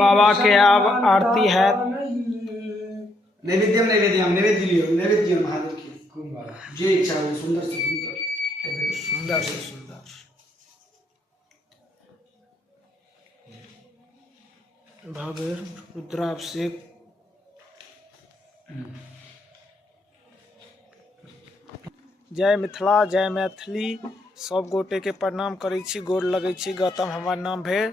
बाबा के अब आरती है। नैवेद्यम नैवेद्यम नैवेद्यम महादेव की जो इच्छा हो सुंदर से सुंदर सुंदर से सुंदर भव्य रुद्राभिषेक। जय मिथिला जय मैथिली सब गोटे के प्रणाम करै छी, गोर लगै छी। गौतम हमर नाम भेल।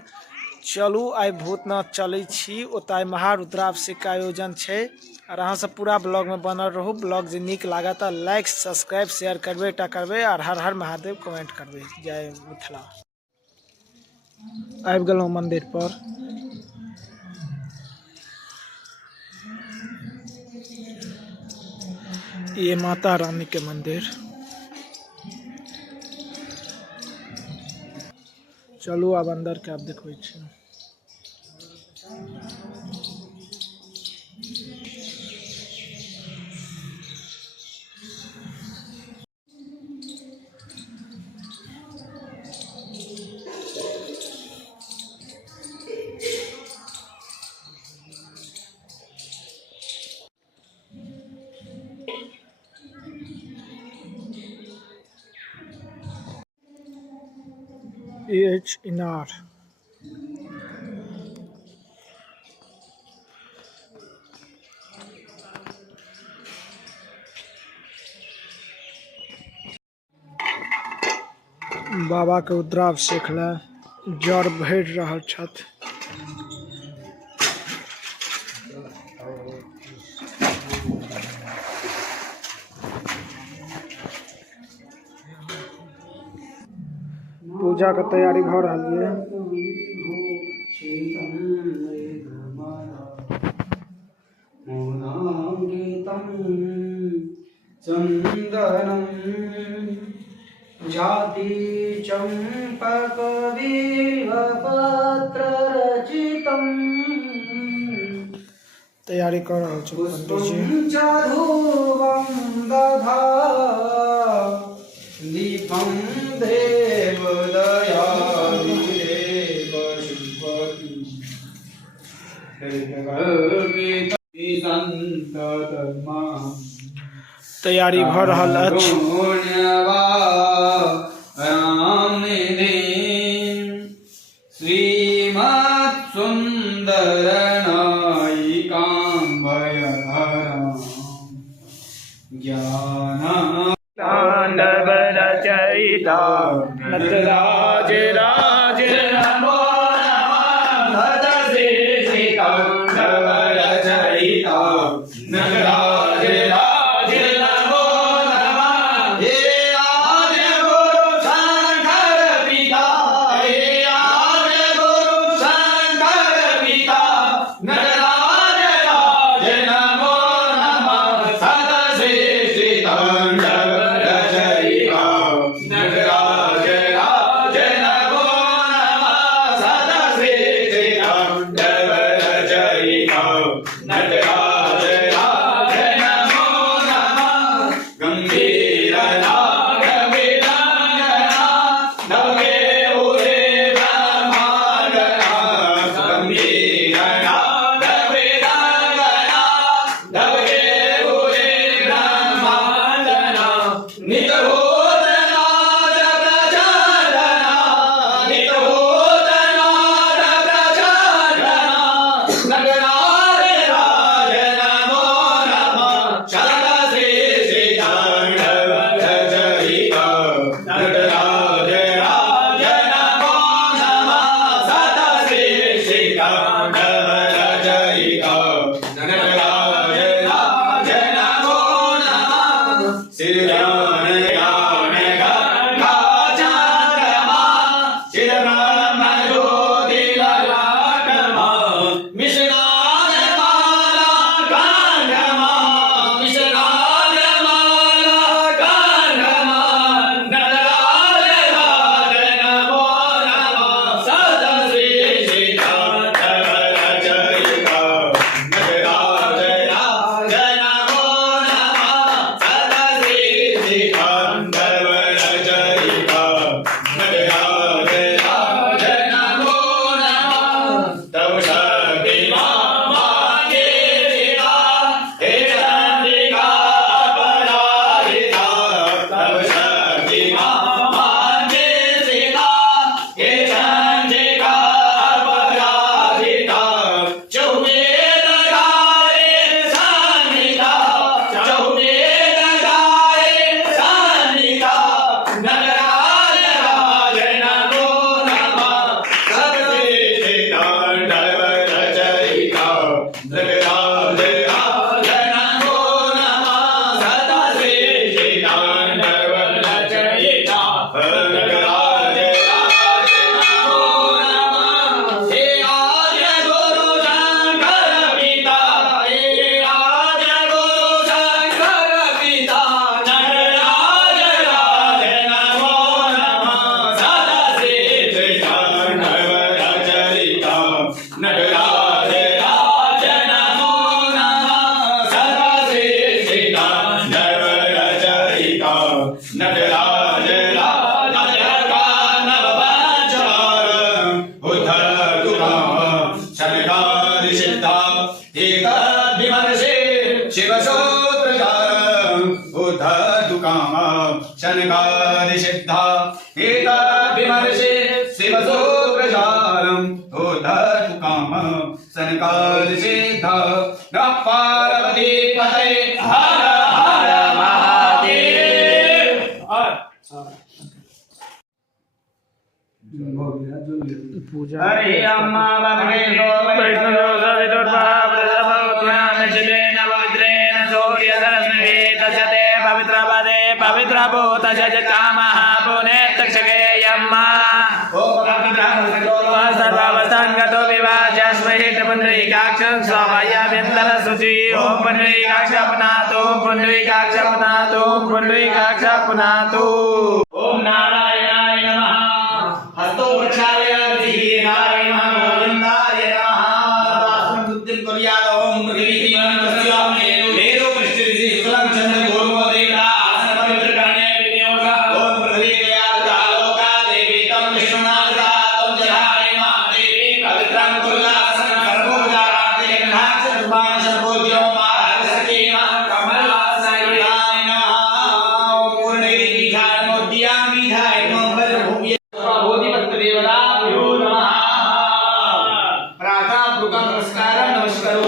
चलू आइ भूतनाथ चलै छी, ओतय महारुद्राभिषेक के आयोजन छै और अहाँ सब पूरा ब्लॉग में बनल रहू। ब्लॉग जे नीक लागत लाइक सब्सक्राइब शेयर करबे टा करबे और हर हर महादेव कमेंट करबे। जय मिथिला। आबि गेलहुँ मंदिर पर। ये माता रानी के मंदिर। चलू अब अंदर के आप देखबै छी। इनार बाबा के रुद्राभिषेक ले जड़ भरि रहल छथि। पूजा के तैयारी भ रहल है। चंदनम जाति चंपक पत्र रचितम तैयारी कर रहल छै पंडित जी। दीपम देव दयालु देव तैयारी भ रहल अछि। श्रीमत् सुंदर ज्ञान तांडव रचयिता नटराज राज नमो नमः भक्त श्री तांडव रचयिता नटराज राज नमो नमः। हे आद्य गुरु शंकर पिता हे आद्य गुरु शंकर पिता नटराज राज नमो नमः। सत श्री तांडव रचयिता नटराज राज नमो सिद्ध एतद्विमर्शे शिवसूत्रजालम् उद्धतु कामः सनकादिक सिद्ध नमः पार्वती पतये हर हर महादेव। पूजा हरे अम्मा भगवे गो वैष्णव पवित्र भूत कामः पुने तक्षके यम्मा सर्वावस्थान्गतो विवाचस्महितपुण्डरीकाक्षं स्वाभायाभ्यन्तर शुचि ओम पुण्डरीकाक्ष पुनातु पुण्डरीकाक्ष पुनातु पुण्डरीकाक्ष पुनातु। ओम नारायणाय नमः हस्तो वृक्षाय धीराय नमः गोविन्दाय नमः राष्ट्रं बुद्धिं कुर्यात् ओम पृथ्वी मनस्य मेरो पृष्ठिः शुक्लं चन्द्र गोर्मो देवता आसन पवित्र करणे विनियोग ओम पृथ्वी दयाल आलोका देवी तम विष्णुनाथा तम जलाय मा देवी पवित्रं कुर्यासन सर्वोदाराते नाच सुभान सर्वोज्यो महार सकीना कमलासनाय नमः ओम पूर्णेति विधान मोद्यां विधाय नमः भूमि बोधिपत्र देवताभ्यो नमः प्रातः भृगं नमस्कारं नमस्करो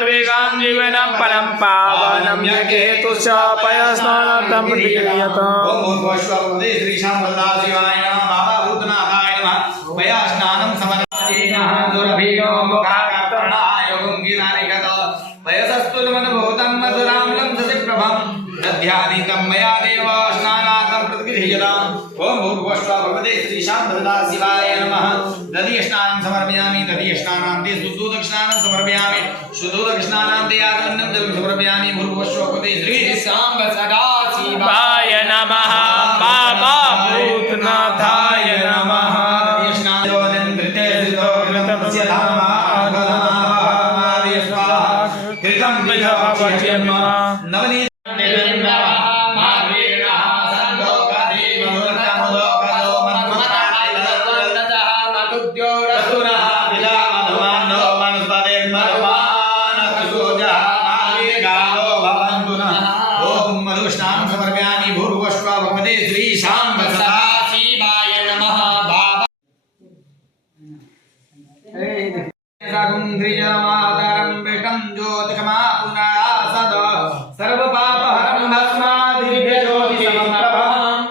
सर्वेषां जीवनं परं पावनं यज्ञहेतुश्च पयस्नानार्थं प्रतिक्रियताम्। ओम भूर्भुवस्वः श्रीशां वरदाशिवाय नमः बाबा भूतनाथाय नमः मया स्नानं समर्पयेनः दुरभियो मुखाकर्तनाय गुङ्गिलानिकत वयसस्तु मनभूतं मधुराम्लं ससिप्रभं दध्यानीतं मया देव स्नानार्थं प्रतिगृह्यताम्। ओम भूर्भुवस्वः भगवते श्रीशां वरदाशिवाय नमः दधिस्नानं समर्पयामि दधिस्नानान्ते शुद्धोदकस्नानं समर्पयामि शुद्धोदकस्नानान्ते आगमनं समर्पयामि भूर्भुवस्वः भगवते श्रीशां शिवाय नमः बाबा भूतनाथाय नमः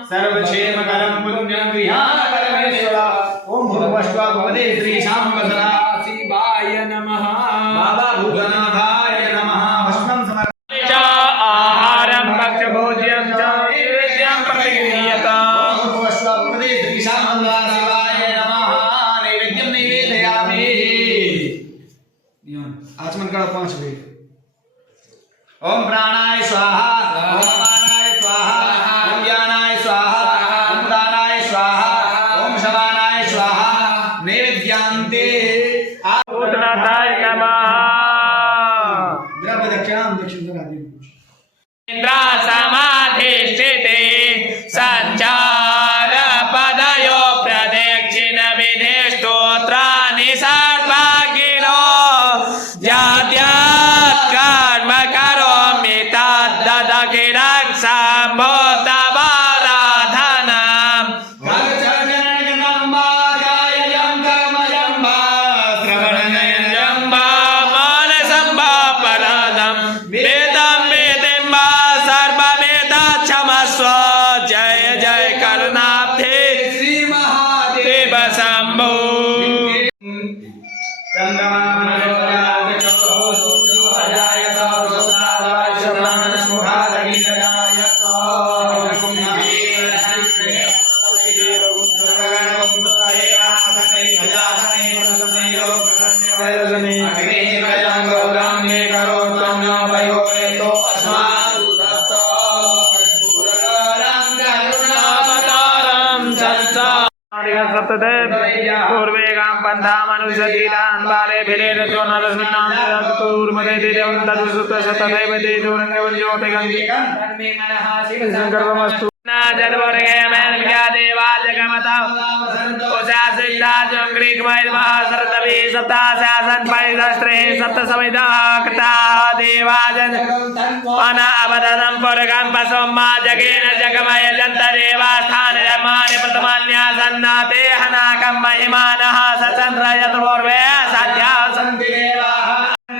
सर्वक्षेमकरं पुण्यं गृहाकरमेश्वरा ओम भूर्भुवस्वः भगवते श्रीशां वरदाशिवाय नमः बाबा भूतनाथाय नमः भस्मं समर्पयामि आहारं भक्ष्यभोज्यं च नैवेद्यं प्रतिगृह्यताम्। ओम भूर्भुवस्वः भगवते श्रीशां वरदाशिवाय नमः नैवेद्यं निवेदयामि। आचमन करो 5 मिनट। ओम प्राणाय स्वाहा ओम अपानाय स्वाहा ओम ज्ञानाय स्वाहा ओम दानाय स्वाहा ओम शमानाय स्वाहा नैवेद्यान्ते भूतनाथाय नमः। द्रव्य दक्षिणां दक्षिणं इंद्रा समाधिष्ठिते संचार पदयो प्रदक्षिण विधि स्तोत्राणि सर्वागिनो जात्यात् कर्म करोमि तद्ददगिरक्षां भूतवाराधनम्। जय जय करुणाब्धे श्री महादेव शंभो। सप्तदेव पूर्वेगां पन्थामनुसतीतान् बाले भिरेरचो नरस्मिन्नां चतुर्मदे देवं तदुसुतशतदैव तेजोरङ्गवज्योतिगङ्गिकं शङ्करमस्तु जनवर्गे मेनव्या देवा जगमता उषासिद्धाजं ग्रीकमयमहासरतवि सप्ताशासन् परिदस्त्रे सप्तसमिदाक्ता देवाजन अनावदनं पुरगं पशुमा जगेन जगमय जन्तरेवा स्थाने धर्मानि प्रथमान्यासन्नाते हनाकं महिमानः सचन्द्रयतपूर्वे सत्या सन्ति देवाः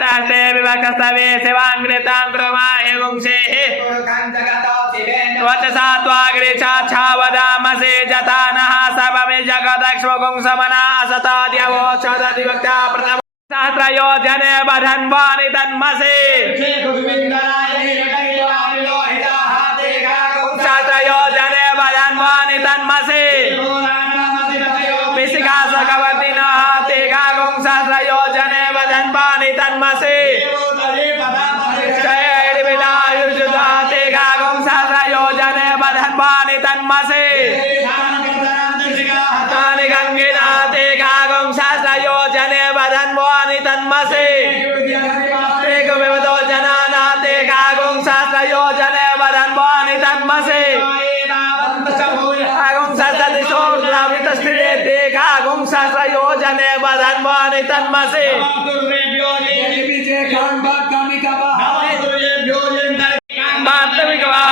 तस्ते विवक्षस्तवे शिवाङ्ग्रितां कृमाहि गुंसेः वचसा त्वाग्रे छावदामसे जतानः सर्वमे जगदक्ष्मगुंसमना असताद्यवोचदधिवक्ता प्रथम सहस्रयोजने बधन्वानि तन्मसे सहस्रयोजने बधन्वानि तन्मसे विशिखासकवर्तिनः ते गागुं सहस्रयोजने बधन्वानि तन्मसे बधन्वानि तन्मसे तानि गङ्गिनाथे गागुं सहस्रयोजने बधन्वानि तन्मसे एकविवदो जनानाथे गागुं सहस्रयोजने बधन्वानि तन्मसे गागुं सहस्रदिशो द्रावितस्त्रिये ते गागुं सहस्रयोजने बधन्वानि तन्मसे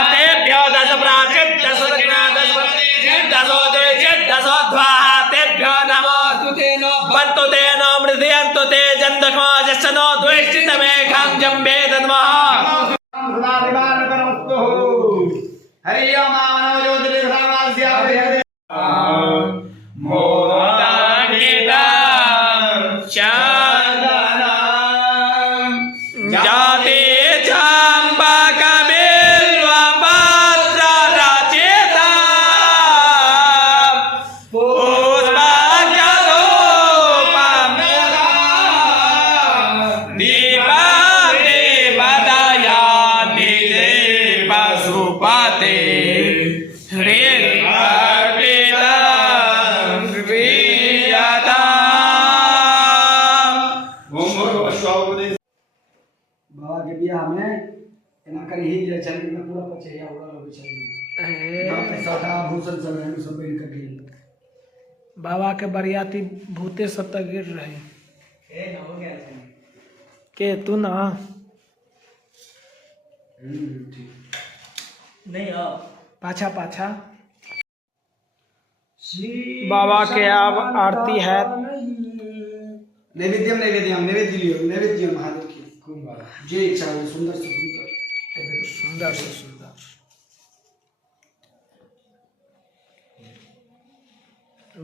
तेभ्यो दश प्राचित दश दक्षिणा दश दशोद्वाहातेभ्यो नमोस्तु ते नो बन्तु ते नो मृदयन्तु ते जन्दखो जस्य नो द्वेष्टितमेघं जम्बे नमः हरि ओम मानव ज्योतिर्भगवास्य जाते चंपा बिल्वा पत्र रचिता पुष्पजलोपम दीपाते बदया निजे पशुपते बाबा के बियाह में एना करी ही जे चली में पूरा पचैया उड़ा लगे चली में सादा भूषण सब है सब बेन के गेल बाबा के बरियाती भूते सब तक गिर रहे ए न हो गया छे के तू ना ठीक नहीं आओ पाछा पाछा बाबा के अब आरती है। नैवेद्यम नैवेद्य महादेव की खूब बाबा जे इच्छा हो सुंदर से सुंदर सुंदर से सुंदर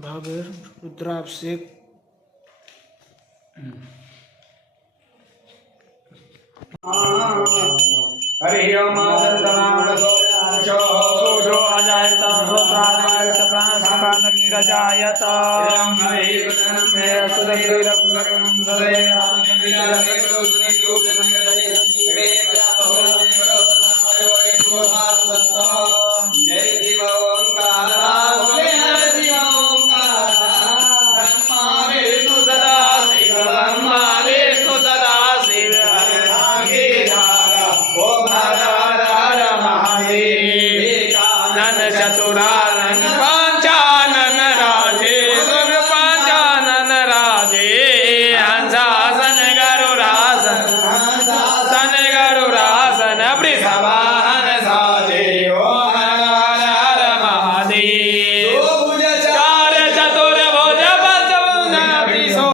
भव्य रुद्राभिषेक हरि ओम सोजो अजायत होत्राय सप्राण सपानग्निरजायत हरि वदनं मे सुदग्रीरं सदे